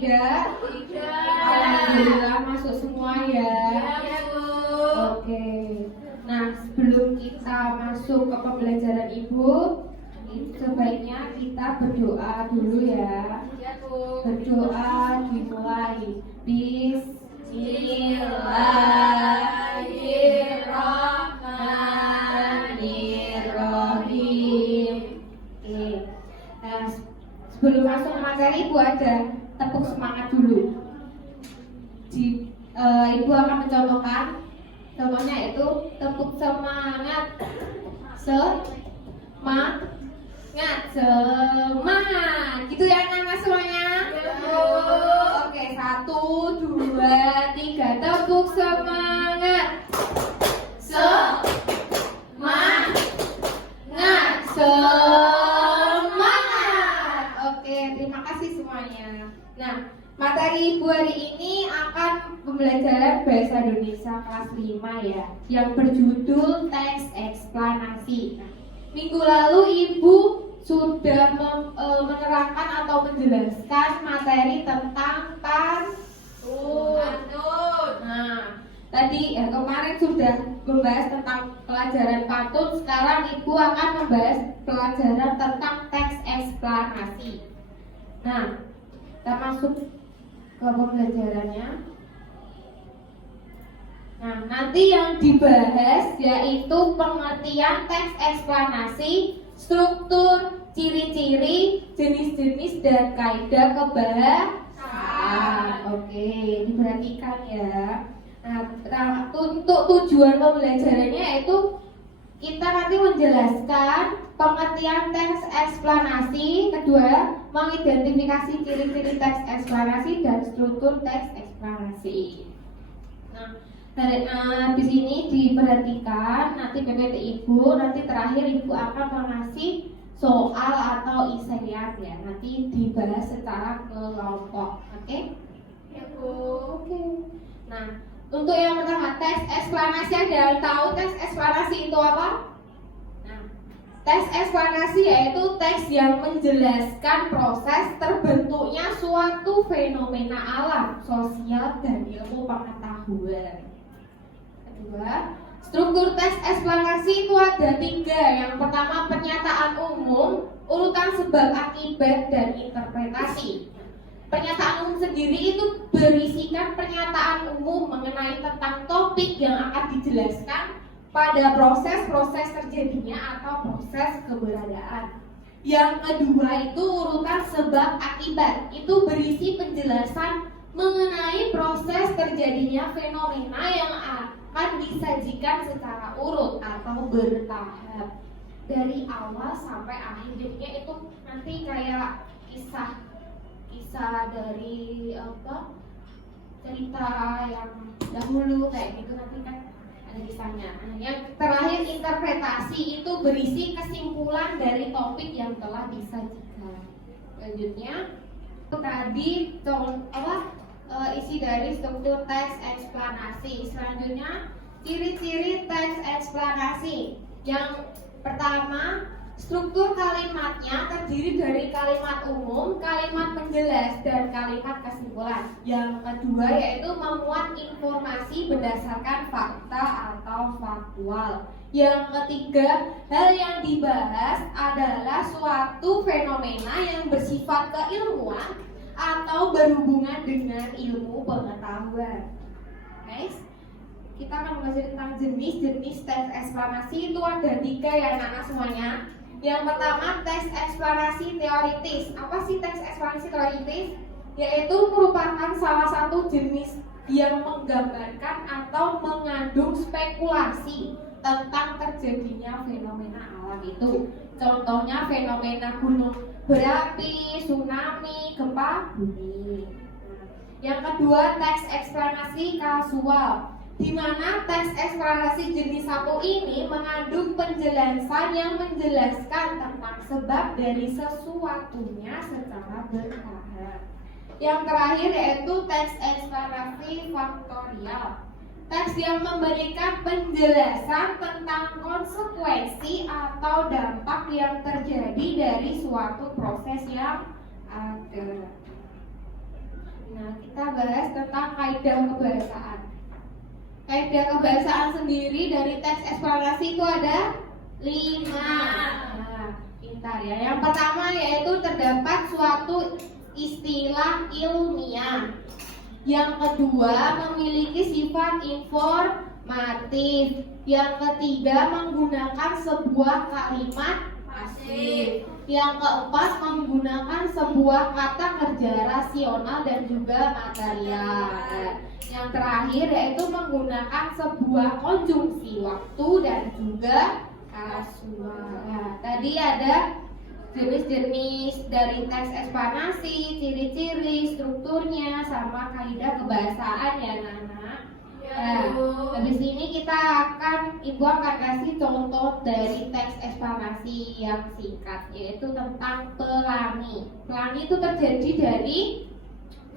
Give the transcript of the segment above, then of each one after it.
tidak? Tidak. Alhamdulillah masuk semua ya. Ya, Bu. Oke. Nah, sebelum kita masuk ke pembelajaran Ibu, sebaiknya kita berdoa dulu ya. Ya, Bu. Berdoa dimulai. Bismillahirrahmanirrahim. Oke. Nah, sebelum masuk ke materi, Ibu ada tepuk semangat dulu. Ibu akan mencontohkan. Contohnya itu tepuk semangat. Semangat. Gitu ya anak-anak semuanya? Ya, Bu. Oke, 1, 2, 3. Tepuk semangat. Semangat. Oke, terima kasih semuanya. Nah, materi Ibu hari ini akan pembelajaran Bahasa Indonesia kelas 5 ya, yang berjudul teks eksplanasi. Nah, minggu lalu Ibu sudah menerangkan atau menjelaskan materi tentang pantun. Nah, tadi kemarin sudah membahas tentang pelajaran pantun. Sekarang Ibu akan membahas pelajaran tentang teks eksplanasi. Nah, kita masuk ke pembelajarannya. Nah, nanti yang dibahas yaitu pengertian teks eksplanasi, struktur, ciri-ciri, jenis-jenis, dan kaidah kebahasaan. Oke, diperhatikan ya. Nah, untuk tujuan pembelajarannya yaitu kita nanti menjelaskan pengertian teks eksplanasi, kedua mengidentifikasi ciri-ciri teks eksplanasi dan struktur teks eksplanasi. Nah, di sini diperhatikan nanti PPT Ibu, nanti terakhir Ibu akan mengasih soal atau isyarat ya. Nanti dibahas secara kelompok, oke? Ya, Bu. Oke. Nah, untuk yang pertama, teks eksplanasi. Ada yang tahu teks eksplanasi itu apa? Nah, teks eksplanasi yaitu teks yang menjelaskan proses terbentuknya suatu fenomena alam, sosial, dan ilmu pengetahuan. Kedua, struktur teks eksplanasi itu ada 3. Yang pertama, pernyataan umum, urutan sebab akibat, dan interpretasi. Pernyataan umum sendiri itu berisikan pernyataan umum mengenai tentang topik yang akan dijelaskan pada proses-proses terjadinya atau proses keberadaan. Yang kedua itu urutan sebab akibat, itu berisi penjelasan mengenai proses terjadinya fenomena yang akan disajikan secara urut atau bertahap dari awal sampai akhir. Jadinya itu nanti kayak kisah dari cerita yang dahulu kayak gitu, nanti kan ada kisahnya. Nah, yang terakhir interpretasi itu berisi kesimpulan dari topik yang telah disajikan. Selanjutnya tadi isi dari struktur teks eksplanasi. Selanjutnya ciri-ciri teks eksplanasi. Yang pertama, struktur kalimatnya terdiri dari kalimat umum, kalimat penjelas, dan kalimat kesimpulan. Yang kedua yaitu memuat informasi berdasarkan fakta atau faktual. Yang ketiga, hal yang dibahas adalah suatu fenomena yang bersifat keilmuan atau berhubungan dengan ilmu pengetahuan. Guys, kita akan membahas tentang jenis-jenis teks eksplanasi. Itu ada 3 ya anak-anak semuanya. Yang pertama, teks eksplanasi teoritis. Apa sih teks eksplanasi teoritis? Yaitu merupakan salah satu jenis yang menggambarkan atau mengandung spekulasi tentang terjadinya fenomena alam itu. Contohnya fenomena gunung berapi, tsunami, gempa bumi. Yang kedua, teks eksplanasi kausal, di mana teks eksplanasi jenis 1 ini mengandung penjelasan yang menjelaskan tentang sebab dari sesuatunya secara bertahap. Yang terakhir yaitu teks eksplanasi faktorial, teks yang memberikan penjelasan tentang konsekuensi atau dampak yang terjadi dari suatu proses yang ada. Nah, kita bahas tentang kaidah kebahasaan. Kaidah kebahasaan sendiri dari teks eksplanasi itu ada 5. Nah, pintar ya. Yang pertama yaitu terdapat suatu istilah ilmiah. Yang kedua memiliki sifat informatif. Yang ketiga menggunakan sebuah kalimat pasif. Yang keempat menggunakan sebuah kata kerja rasional dan juga material. Yang terakhir yaitu menggunakan sebuah konjungsi waktu dan juga kasual. Nah, tadi ada jenis-jenis dari teks eksplanasi, ciri-ciri, strukturnya, sama kaidah kebahasaan ya Nana. Nah, habis ini Ibu akan kasih contoh dari teks eksplanasi yang singkat, yaitu tentang pelangi. Pelangi itu terjadi dari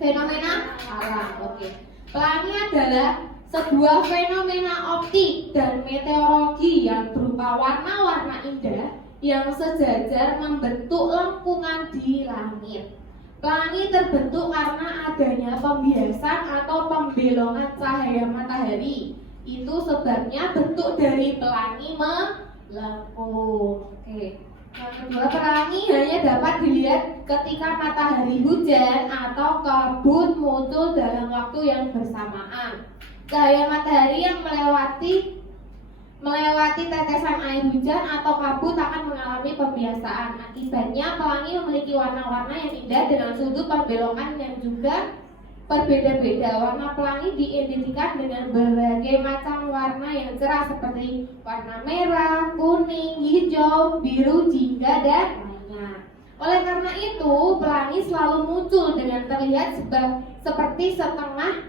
fenomena alam. Oke. Pelangi adalah sebuah fenomena optik dan meteorologi yang berupa warna-warna indah yang sejajar membentuk lengkungan di langit. Pelangi terbentuk karena adanya pembiasan atau pembelongan cahaya matahari. Itu sebabnya bentuk dari pelangi melengkung. Oke. Yang kedua, pelangi hanya dapat dilihat ketika matahari hujan atau kabut muncul dalam waktu yang bersamaan. Cahaya matahari yang melewati tetesan air hujan atau kabut akan mengalami pembiasaan. Akibatnya pelangi memiliki warna-warna yang indah dengan sudut pembelokan yang juga berbeda-beda. Warna pelangi diidentikan dengan berbagai macam warna yang cerah seperti warna merah, kuning, hijau, biru, jingga, dan lainnya. Oleh karena itu, pelangi selalu muncul dengan terlihat seperti setengah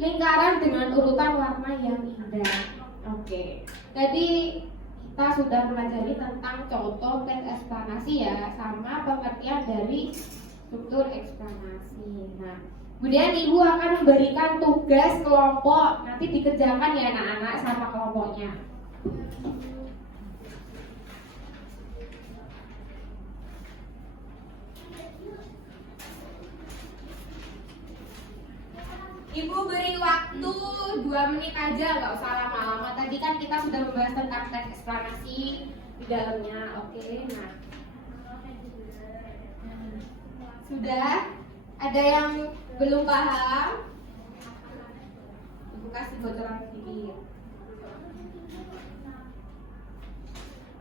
lingkaran dengan urutan warna yang indah. Oke, jadi kita sudah pelajari tentang contoh teks eksplanasi ya, sama pengertian dari struktur eksplanasi. Nah, kemudian Ibu akan memberikan tugas kelompok, nanti dikerjakan ya anak-anak sama kelompoknya. Ibu beri waktu 2 menit aja, nggak usah lama-lama. Tadi kan kita sudah membahas tentang teks eksplanasi di dalamnya. Oke, nah sudah ada yang belum paham? Ibu kasih bocoran sedikit.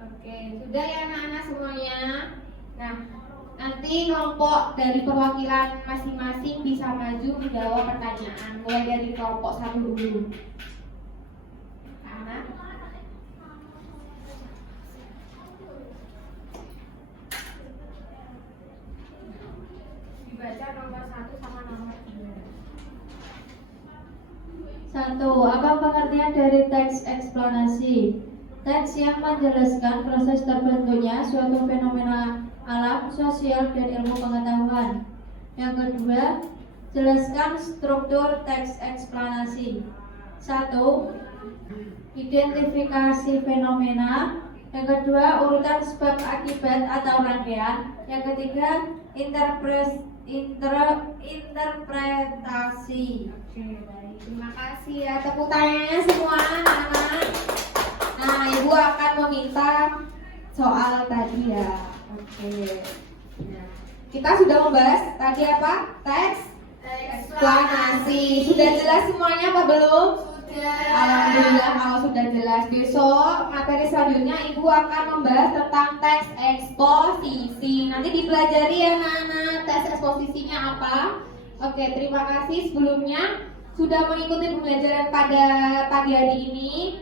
Oke, sudah ya anak-anak semuanya. Nah, nanti kelompok dari perwakilan masing-masing bisa maju menjawab pertanyaan. Mulai dari kelompok 1 dulu. Anak. Dibaca nomor 1 sama nomor 3. 1. Apa pengertian dari teks eksplanasi? Teks yang menjelaskan proses terbentuknya suatu fenomena alam, sosial, dan ilmu pengetahuan. Yang kedua, jelaskan struktur teks eksplanasi. 1. Identifikasi fenomena. Yang kedua, urutan sebab akibat atau rangkaian. Yang ketiga, interpretasi. Oke, baik. Terima kasih ya. Tepuk tangannya semua anak-anak. Nah, Ibu akan meminta soal tadi ya. Oke. Nah, kita sudah membahas tadi apa? Teks eksplanasi. Sudah jelas semuanya apa belum? Sudah. Alhamdulillah kalau sudah jelas. Besok materi selanjutnya Ibu akan membahas tentang teks eksposisi. Nanti dipelajari ya anak-anak, teks eksposisinya apa. Oke, terima kasih sebelumnya sudah mengikuti pembelajaran pada pagi hari ini.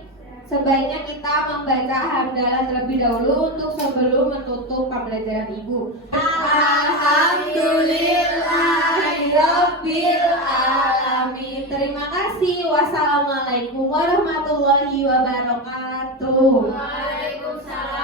Sebaiknya kita membaca hamdalah terlebih dahulu untuk sebelum menutup pembelajaran Ibu. Alhamdulillahirabbil alamin. Terima kasih. Wassalamualaikum warahmatullahi wabarakatuh. Waalaikumsalam.